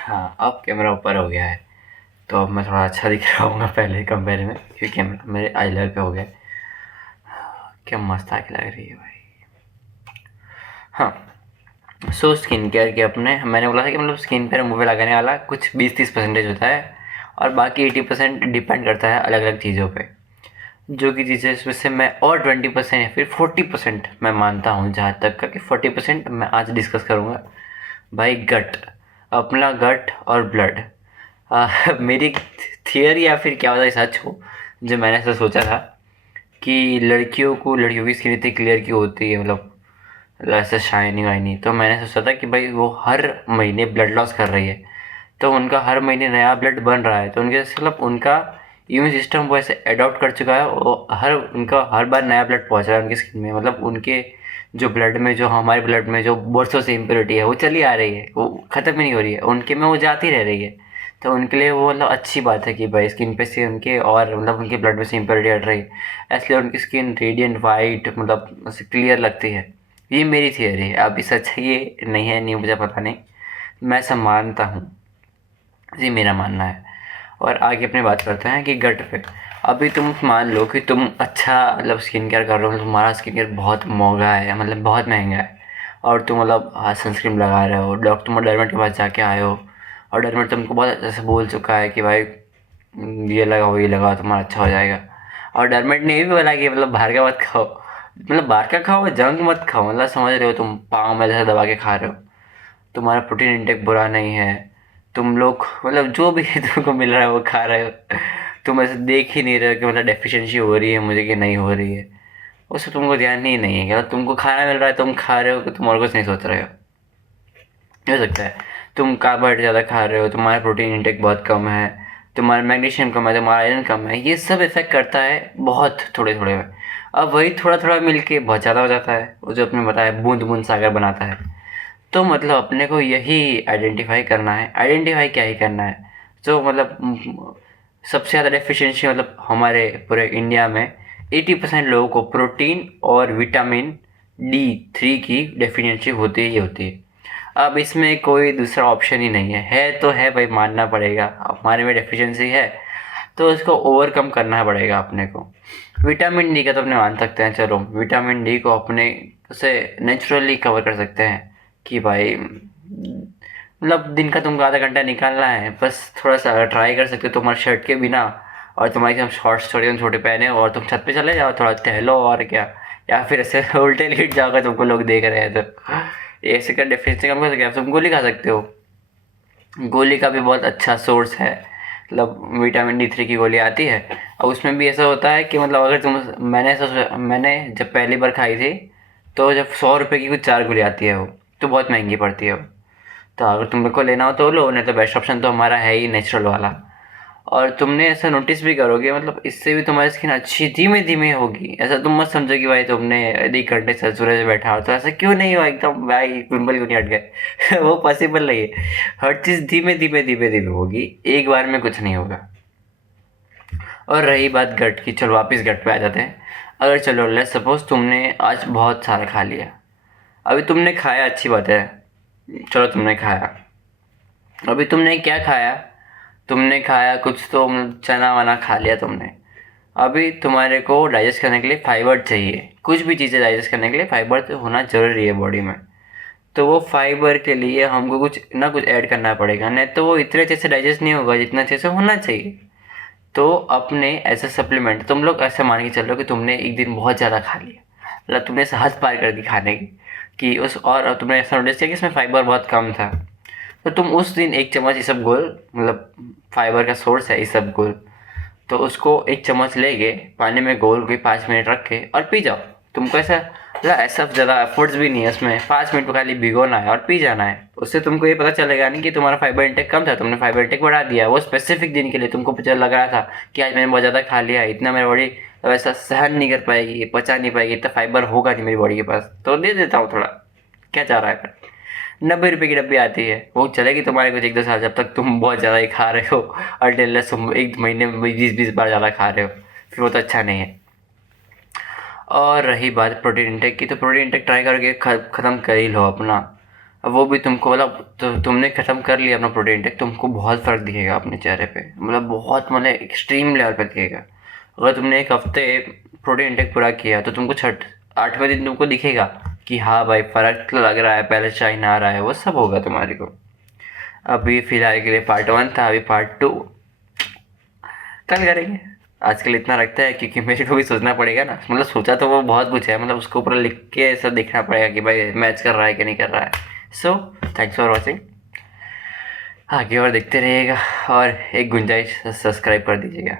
हाँ, अब कैमरा ऊपर हो गया है, तो अब मैं थोड़ा अच्छा दिख रहा हूँगा पहले कंपेयर में, क्योंकि कैमरा मेरे आई लेवल पे हो गया है। क्या मस्त आँखें लग रही है भाई। हाँ, सो स्किन केयर के अपने मैंने बोला था कि मतलब स्किन पे मुँह पे लगाने वाला कुछ 20-30% होता है, और बाकी 80% डिपेंड करता है अलग अलग चीज़ों पे। जो कि चीज़ें इसमें से मैं और 20% या फिर 40% मैं मानता हूँ, जहाँ तक का कि 40% मैं आज डिस्कस करूँगा। भाई गट, अपना गट और ब्लड। मेरी थियरी या फिर क्या पता ये सच हो, जो मैंने ऐसा सोचा था कि लड़कियों की स्किन इतनी क्लियर क्यों होती है, मतलब ऐसा शाइनी वाइनी। तो मैंने सोचा था कि भाई वो हर महीने ब्लड लॉस कर रही है, तो उनका हर महीने नया ब्लड बन रहा है, तो उनके मतलब उनका इम्यून सिस्टम वो ऐसे अडॉप्ट कर चुका है, वो उनका हर बार नया ब्लड पहुंच रहा है उनकी स्किन में। मतलब उनके जो ब्लड में, जो हमारे ब्लड में जो बरसों से इम्प्योरिटी है वो चली आ रही है, वो ख़त्म ही नहीं हो रही है, उनके में वो जाती रह रही है। तो उनके लिए वो मतलब अच्छी बात है कि भाई स्किन पे से उनके और मतलब उनके ब्लड में से इम्प्योरिटी हट रही है, इसलिए उनकी स्किन रेडियंट वाइट मतलब क्लियर लगती है। ये मेरी थियरी है, अभी सच है ये नहीं है, नहीं मुझे पता नहीं, मैं ऐसा मानता हूँ, ये मेरा मानना है। और आगे अपनी बात करते हैं कि गट पे। अभी तुम मान लो कि तुम अच्छा मतलब स्किन केयर कर रहे हो, तुम्हारा स्किन केयर बहुत महंगा है, मतलब बहुत महंगा है, और तुम मतलब सनस्क्रीन लगा रहे हो, डॉक्टर तुम डरमेट के पास जाके आए हो, और डरमेट तुमको बहुत अच्छे से बोल चुका है कि भाई ये लगाओ तुम्हारा अच्छा हो जाएगा। और डरमेट ने ये भी बोला कि मतलब बाहर का मत खाओ, मतलब बाहर का खाओ, जंक मत खाओ, मतलब समझ रहे हो, तुम पाँव में जैसे दबा के खा रहे हो, तुम्हारा प्रोटीन इंटेक बुरा नहीं है, तुम लोग मतलब जो भी तुमको मिल रहा है वो खा रहे हो, तुम ऐसे देख ही नहीं रहे हो कि मतलब डेफिशिएंसी हो रही है मुझे कि नहीं हो रही है, उससे तुमको ध्यान ही नहीं है कि मतलब तुमको खाना मिल रहा है, तुम खा रहे हो कि तुम और कुछ नहीं सोच रहे हो सकता है। तुम कार्बोहाइड्रेट ज़्यादा खा रहे हो, तुम्हारा प्रोटीन इंटेक बहुत कम है, तुम्हारा मैग्नीशियम कम है, तुम्हारा आयरन कम है, ये सब इफेक्ट करता है बहुत थोड़े थोड़े में। अब वही थोड़ा थोड़ा मिलके बहुत ज़्यादा हो जाता है, वो जो आपने बताया बूंद बूंद सागर बनाता है। तो मतलब अपने को यही आइडेंटिफाई करना है, आइडेंटिफाई क्या ही करना है, जो मतलब सबसे ज़्यादा डेफिशिएंसी मतलब हमारे पूरे इंडिया में 80% लोगों को प्रोटीन और विटामिन D3 की डेफिशिएंसी होती ही होती है। अब इसमें कोई दूसरा ऑप्शन ही नहीं है तो है भाई, मानना पड़ेगा हमारे में डेफिशिएंसी है, तो उसको ओवरकम करना पड़ेगा अपने को। विटामिन डी का तो अपने मान सकते हैं, चलो विटामिन डी को अपने उसे नेचुरली कवर कर सकते हैं कि भाई मतलब दिन का तुमको आधा घंटा निकालना है, बस थोड़ा सा ट्राई कर सकते हो तुम्हारे शर्ट के बिना, और तुम्हारे एकदम शॉर्ट्स थोड़े छोटे पहने हो, और तुम छत पे चले जाओ थोड़ा टहलो और क्या, या फिर ऐसे उल्टे लेट जाओगे तुमको लोग देख रहे हैं तो ऐसे का डेफिनेशन कम कर सकते हो। तुम गोली खा सकते हो, गोली का भी बहुत अच्छा सोर्स है, मतलब विटामिन D3 की गोली आती है, और उसमें भी ऐसा होता है कि मतलब अगर तुम मैंने जब पहली बार खाई थी, तो जब 100 रुपये की कुछ 4 गोली आती है वो, तो बहुत महंगी पड़ती है वो। तो अगर तुम को लेना हो तो लो, नहीं तो बेस्ट ऑप्शन तो हमारा है ही नेचुरल वाला। और तुमने ऐसा नोटिस भी करोगे, मतलब इससे भी तुम्हारी स्किन अच्छी धीमे धीमे होगी। ऐसा तुम मत समझो कि भाई तुमने 1 घंटे से सूरज में बैठा हो तो ऐसा क्यों नहीं हो एकदम भाई पिंपल क्यों नहीं हट गए वो पॉसिबल नहीं है। हर चीज़ धीमे धीमे धीमे धीमे होगी, एक बार में कुछ नहीं होगा। और रही बात गट की, चलो वापिस गट पे आ जाते हैं। अगर चलो लेट्स सपोज तुमने आज बहुत सारा खा लिया, अभी तुमने खाया अच्छी बात है, चलो तुमने खाया, अभी तुमने क्या खाया, तुमने खाया कुछ तो चना वना खा लिया तुमने। अभी तुम्हारे को डाइजेस्ट करने के लिए फाइबर चाहिए, कुछ भी चीज़ें डाइजेस्ट करने के लिए फाइबर तो होना ज़रूरी है बॉडी में। तो वो फाइबर के लिए हमको कुछ ना कुछ ऐड करना पड़ेगा, नहीं तो वो इतने अच्छे से डाइजेस्ट नहीं होगा जितना अच्छे से होना चाहिए। तो अपने ऐसे सप्लीमेंट, तुम लोग ऐसे मान के चलो कि तुमने एक दिन बहुत ज़्यादा खा लिया, मतलब तुमने ऐसे हद पार कर दी खाने की कि उस, और तुमने ऐसा नोटिस किया कि इसमें फाइबर बहुत कम था, तो तुम उस दिन 1 चम्मच इसबगोल, मतलब फाइबर का सोर्स है इसबगोल, तो उसको 1 चम्मच लेके पानी में घोल के 5 मिनट रख के और पी जाओ। तुमको ऐसा मतलब ऐसा ज़्यादा एफर्ट्स भी नहीं है उसमें, 5 मिनट को खाली भिगोना है और पी जाना है। उससे तुमको ये पता चलेगा नहीं कि तुम्हारा फाइबर इंटेक कम था, तुमने फाइबर इंटेक बढ़ा दिया। वो स्पेसिफिक दिन के लिए तुमको पता लग रहा था कि आज मैंने बहुत ज़्यादा खा लिया, इतना मेरी बॉडी तो ऐसा सहन नहीं कर पाएगी, पचा नहीं पाएगी, इतना फाइबर होगा नहीं मेरी बॉडी के पास, तो दे देता हूँ थोड़ा। क्या चाह रहा है, 90 रुपये की डब्बी आती है, वो चलेगी तुम्हारे कुछ 1-2 साल, जब तक तुम बहुत ज़्यादा ही खा रहे हो, और टेललेस तुम एक महीने में 20-20 बार ज़्यादा खा रहे हो, फिर वो तो अच्छा नहीं है। और रही बात प्रोटीन इंटेक की, तो प्रोटीन इंटेक ट्राई करके ख़त्म कर ही लो अपना। अब वो भी तुमको मतलब तुमने ख़त्म कर लिया अपना प्रोटीन इंटेक, तुमको बहुत फ़र्क दिखेगा अपने चेहरे पे, मतलब बहुत मतलब एक्सट्रीम लेवल पे दिखेगा। अगर तुमने एक हफ्ते प्रोटीन इंटेक पूरा किया तो तुमको 8वें दिन तुमको दिखेगा कि हाँ भाई फ़र्क तो लग रहा है, पहले शाइन आ रहा है, वो सब होगा तुम्हारे को। अभी फ़िलहाल के लिए पार्ट 1 था, अभी पार्ट 2 कल करेंगे। आजकल इतना रखता है क्योंकि मेरे को भी सोचना पड़ेगा ना, मतलब सोचा तो वो बहुत कुछ है, मतलब उसको ऊपर लिख के ऐसा देखना पड़ेगा कि भाई मैच कर रहा है कि नहीं कर रहा है। सो थैंक्स फॉर वॉचिंग, आगे और देखते रहिएगा और एक गुंजाइश सब्सक्राइब कर दीजिएगा।